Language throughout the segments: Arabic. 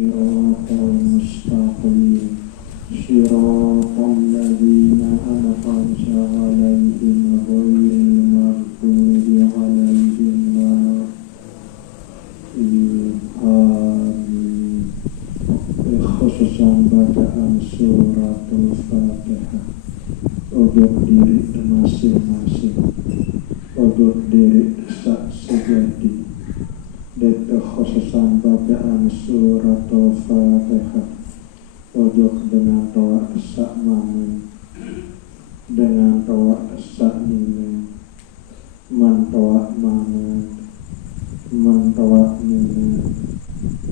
siratal mustaqim siratal ladzina an'amta 'alaihim ghairil maghdubi 'alaihim waladdallin. Khususan bacaan suratul Fatihah untuk diri masing-masing, untuk diri sak sejati. Dete khususan bacaan suratul Fatihah ojo dengan tawa sak mangen, dengan tawa sak nine, mantawa mangen, mantawa nine,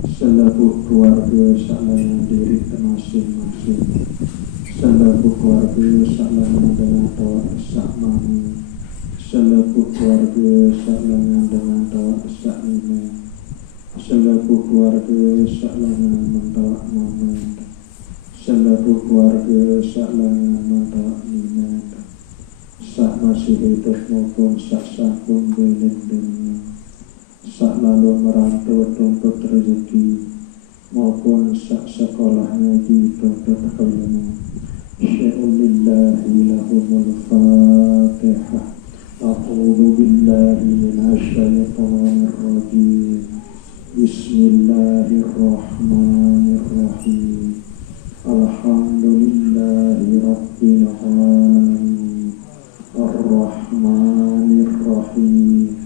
selaku keluarga salana diri masing-masing, selaku keluarga salana dengan tawa sak mangen, selaku keluarga salana dengan tawa sak nine, selaku keluarga salana mantawa mangen, selaku keluarga salana mantawa nine, sak masih hidup maupun sak sampun belin dunia, sak lalu merantau tuntut rezeki maupun sak sekolah ngaji tuntut ilmu. Sya'ulillahi lahumul Fatihah. A'udzu billahi minasyaitonir rajim. Bismillahirrahmanirrahim. Alhamdulillahi rabbil alamin. Ar-Rahmanir-Rahim.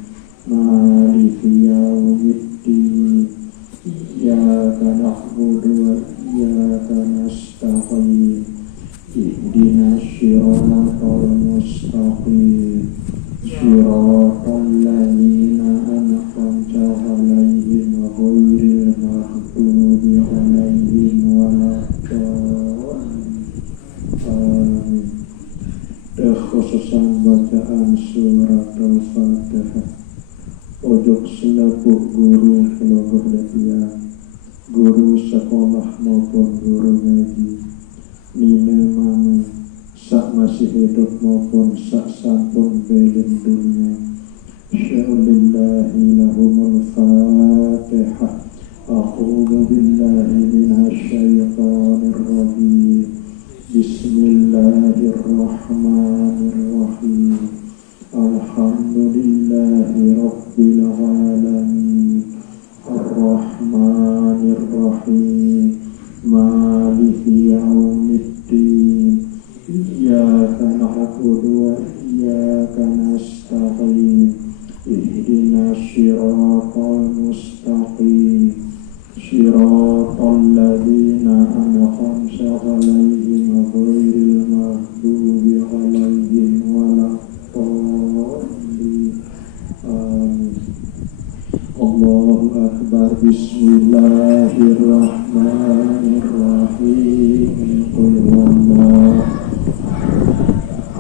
Maliki yaumiddin. Iyyaka na'budu wa iyyaka nasta'in. Ihdinas siratal mustaqim. Siratal ladzina an'amta 'alaihim ghairil maghdubi 'alaihim waladdallin. Amin. Khususan bacaan suratul Fatihah ojok selaku guru kelompok latihan, guru sekolah maupun guru ngaji, nina mama sak masih hidup maupun sak sampun belin dunia. Sya'ulillahi lahumul Fatihah. A'udzu billahi minasyaitonir rajim. Bismillahirrahmanirrahim. Alhamdulillahi rabbil alamin. Ar-Rahmanir-Rahim. Maliki yaumiddin. Iyyaka na'budu wa iyyaka nasta'in. Ihdinas siratal mustaqim. Siratal ladzina an'amta 'alaihim ghairil maghdubi 'alaihim waladdallin. Amin. Allahu akbar. Bismillahirrahmanirrahim. Qul huwallahu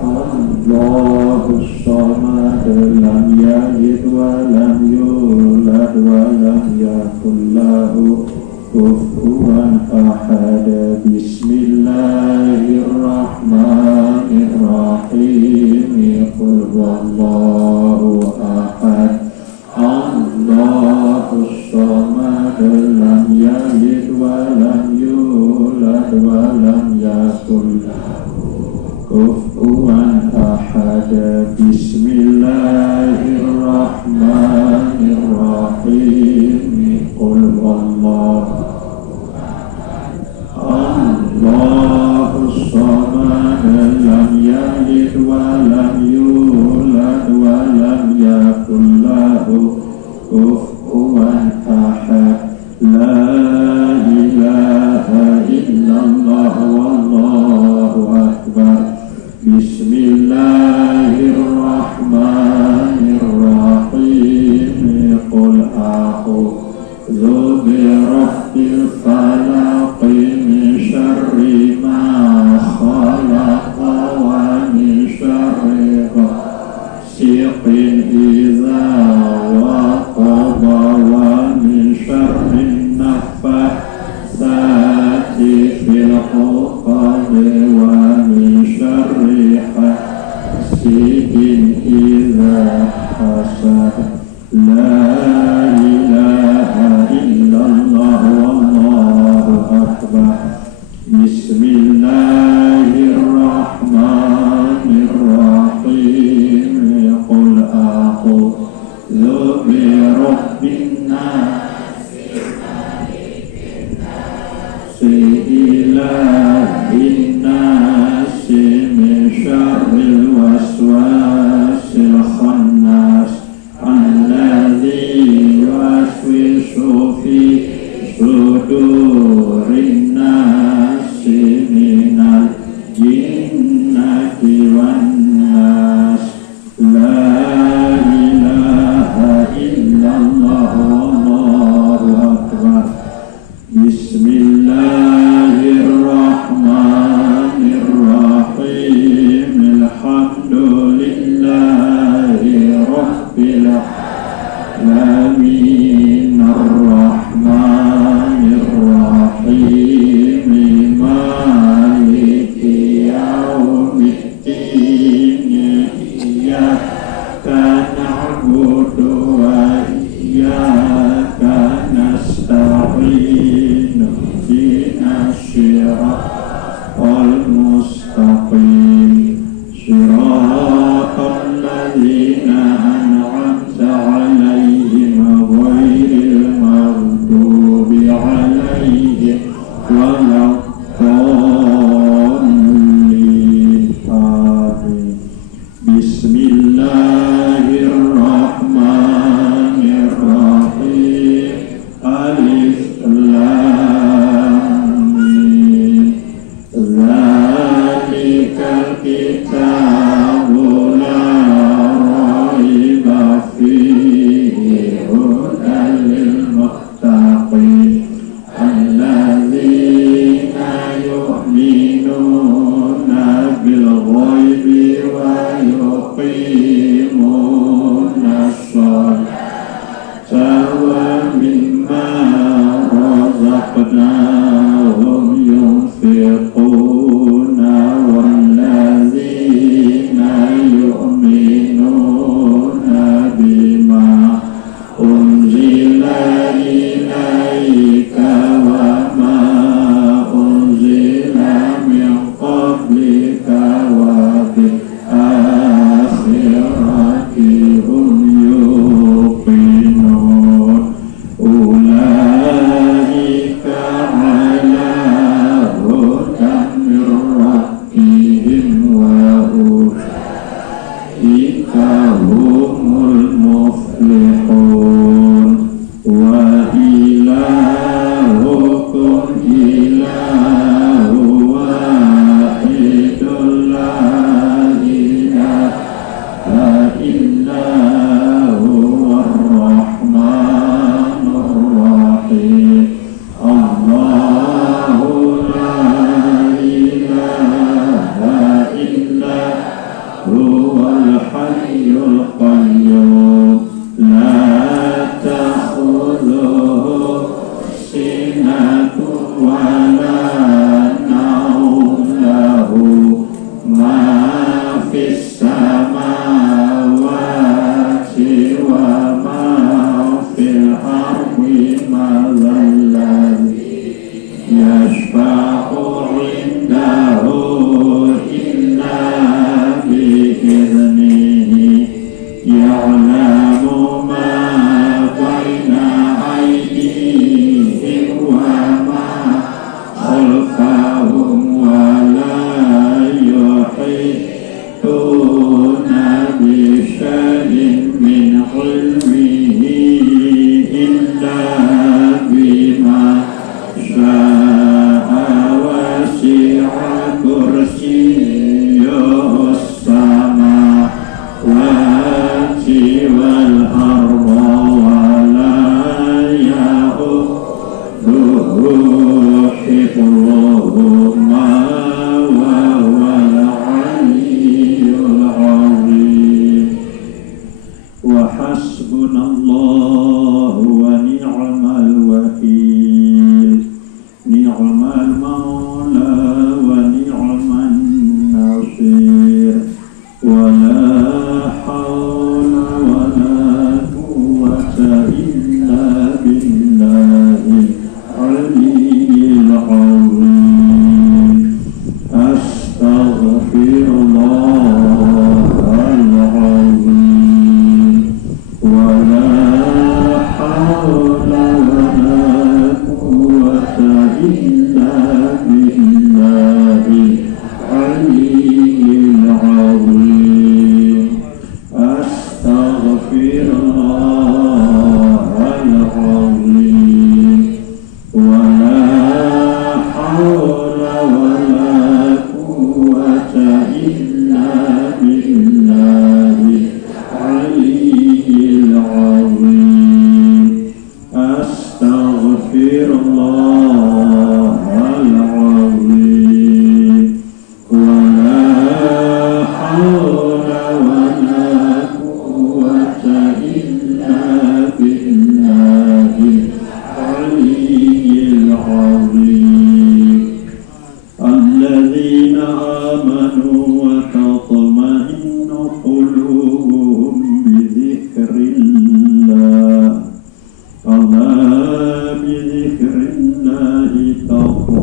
Allahus samad, lam yalid wa lam yulad wa lam yakul lahu kufuwan ahad. Bismillahirrahmanirrahim. Qul huwallahu ahad. Allahus samad, lam yalid wa lam yulad wa lam yakul kufuwan ahad. Bismillahirrahmanirrahim. Qul huwallahu Allahus samad, lam yalid wa lam yulad wa lam yakul lahu kufuwan ahad. La ilaha illallah wallahu akbar. إله الناس من شر الوسواس الخناس الذي يوسوس في صدور الناس من الجنة والناس لا إله إلا الله والله أكبر بسم الله الرحمن الرحيم الحمد لله رب العالمين الرحمن الرحيم مالك يوم الدين إياك نعبد وإياك نستعين اهدنا الصراط المستقيم صراط الذين أنعمت عليهم غير المغضوب عليهم ولا الضالين آمين بسم الله الرحمن الرحيم ألف لام ميم ذلك الكتاب لا ريب فيه هدى للمتقين الذين يؤمنون بالغيب ويقيمون الصلاة ومما رزقناهم ينفقون والذين يؤمنون بما أنزل إليك وما أنزل من قبلك وبالآخرة هم يوقنون أولئك على هدى من ربهم وأولئك هم المفلحون وإلهكم إله واحد لا إله إلا هو الرحمن الرحيم الله لا إله إلا هو الحي القيوم لا تأخذه سنة ولا نوم له ما في السماوات وما في الأرض من ذا الذي يشفع عنده إلا بإذنه يعلم ما بين أيديهم وما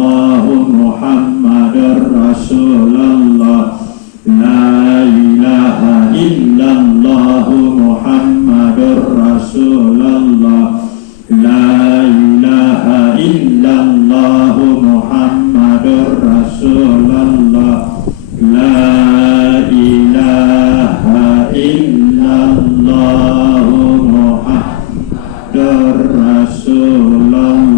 illallah Muhammadur Rasulullah. La ilaha illallah Muhammadur Rasulullah. La ilaha illallah Muhammadur Rasulullah. La ilaha illallah Muhammadur Rasulullah.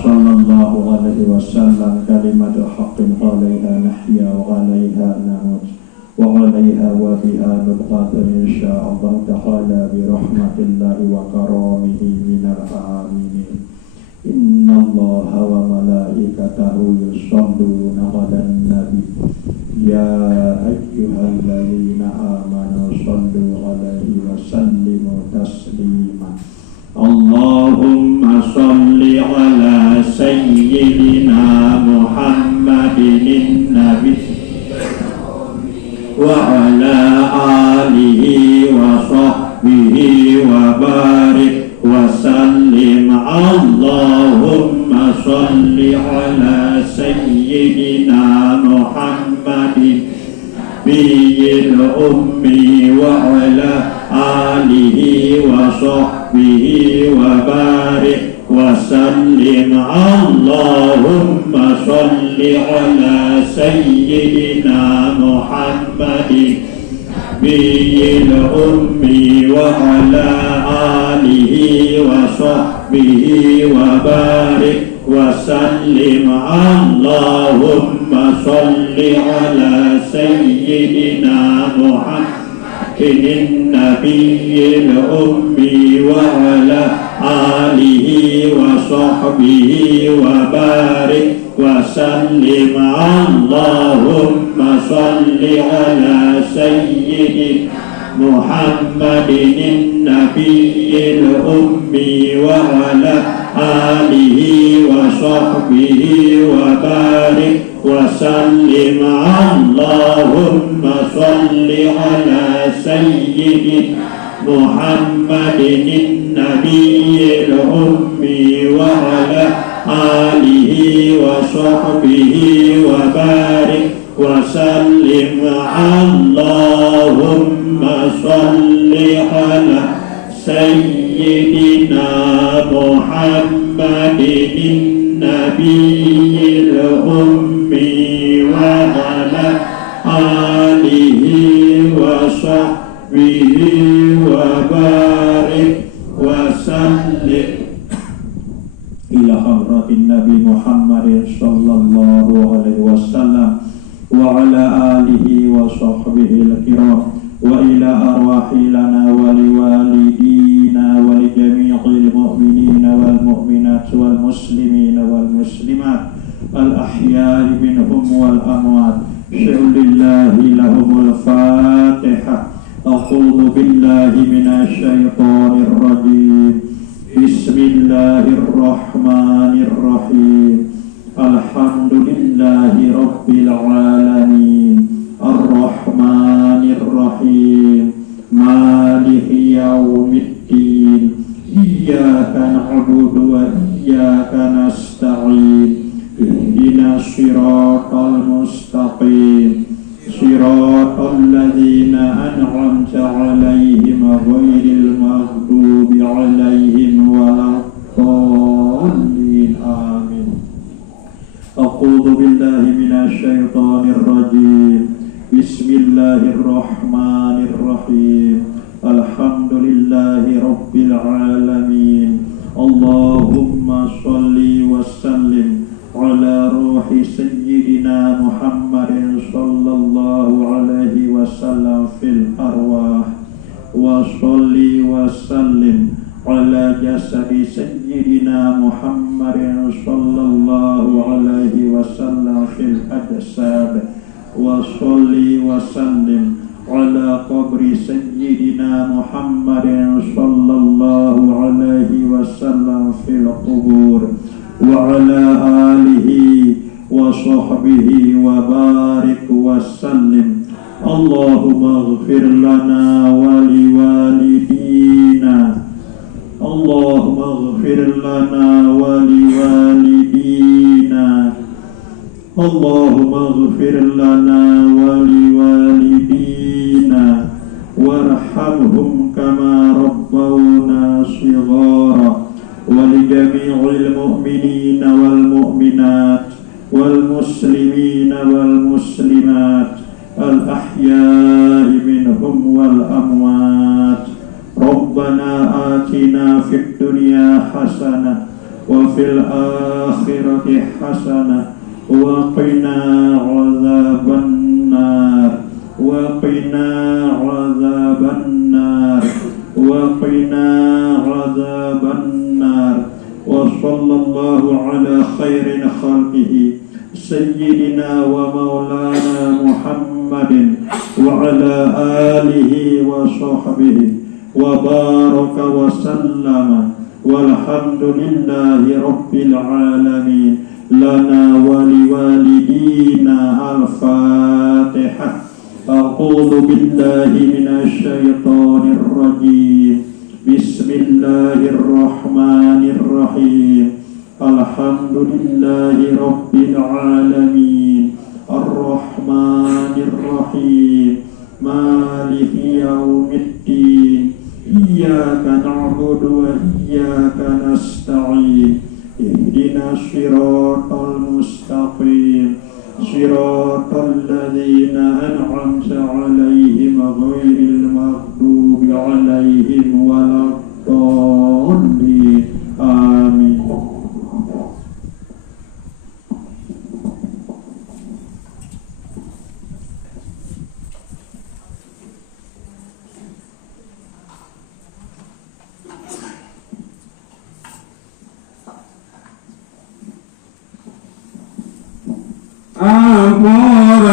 Sallallahu alaihi wasallam. Kalimatu haqqin 'alaiha nahya wa 'alaiha namut wa 'alaiha wa biha nubqatu insyaallah ta'ala bi rahmatillahi wa karamihi minal aminin. Innallaha wa malaikatahu yusholluna 'alan nabi ya ayyuhalladzina amanu shollu 'alaihi wa sallimu taslima. Allahumma sholli ala sayyidina Muhammadin nabi wa ala alihi wa sahbihi wa barik wa sallim. Allahumma sholli ala sayyidina Muhammadin biyil ummi wa ala alihi wa sahbihi wa barik wa sallim. Allahumma sholli ala sayyidina Muhammadin biyil ummi wa ala alihi wa sahbihi wa barik wa sallim. Allahumma sholli ala sayyidina Muhammadin nabiyil ummi wa ala alihi wa sahbihi wa barik wa sallim. Allahumma sholli ala sayyidina Muhammadin nabiyil ummi wa ala alihi wa sahbihi wa barik wa sallim. Allahumma sholli ala sayyidina Muhammadin nabiyil ummi wa ala alihi wa sahbihi wa barik wa sallim. Allahumma sholli ala sayyidina Muhammadin nabiyil ummi wa ala alihi wa sahbihi wa barik wa sallim. Ila hadratin Nabi Muhammadin sallallahu alaihi wasallam wa ala alihi wa sahbihi al-kiram wa ila arwahi lana wa liwalidina wa li jami'il mu'minina wal mu'minat wal muslimina wal muslimat al ahya'i minhum wal amwat. Syulillahi lahumul fatihah. A'udzu billahi minasy syaithanir rajim. Bismillahirrahmanirrahim. Alhamdulillahi rabbil alamin. Ar-Rahmanir Rahim. Maliki yaumiddin. Iyyaka na'budu wa iyyaka nasta'in. Ihdinas siratal mustaqim. Siratal ladzina an'amta 'alaihim ghairil maghdubi 'alaihim waladdallin. Amin. A'udzu billahi minasy syaithanir rajim. Bismillahirrahmanirrahim. Alhamdulillahi rabbil alamin. Allahumma sholli wa sallim ala ruhi sayyidina Muhammadin sallallahu alaihi wasallam fil arwah wa sholli wa sallim ala jasadi sayyidina Muhammadin sallallahu alaihi wasallam fil ajsad wa sholli wa sallim ala qabri sayyidina Muhammadin sallallahu alaihi wasallam fil qubur wa ala alihi wa sahbihi wa barik wa sallim. Allahumma ighfir lana wa liwalidina. Allahumma ighfir lana wa liwalidina اللهم اغفر لنا ولوالدينا وارحمهم كما ربونا صغارا ولجميع المؤمنين والمؤمنات والمسلمين والمسلمات الأحياء منهم والأموات. ربنا آتنا في الدنيا حسنة وفي الآخرة حسنة وقنا عذاب النار وقنا عذاب النار وقنا عذاب النار. وصلى الله على خير خلقه سيدنا ومولانا محمد وعلى آله وصحبه وبارك وسلم والحمد لله رب العالمين. لنا ولوالدينا الفاتحة. أعوذ بالله من الشيطان الرجيم. بسم الله الرحمن الرحيم. الحمد لله رب العالمين الرحمن الرحيم مالك يوم الدين إياك نعبد وإياك نستعين اهدنا الصراط المستقيم صراط الذين أنعمت عليهم غير المغضوب عليهم ولا الضالين آمين. Amor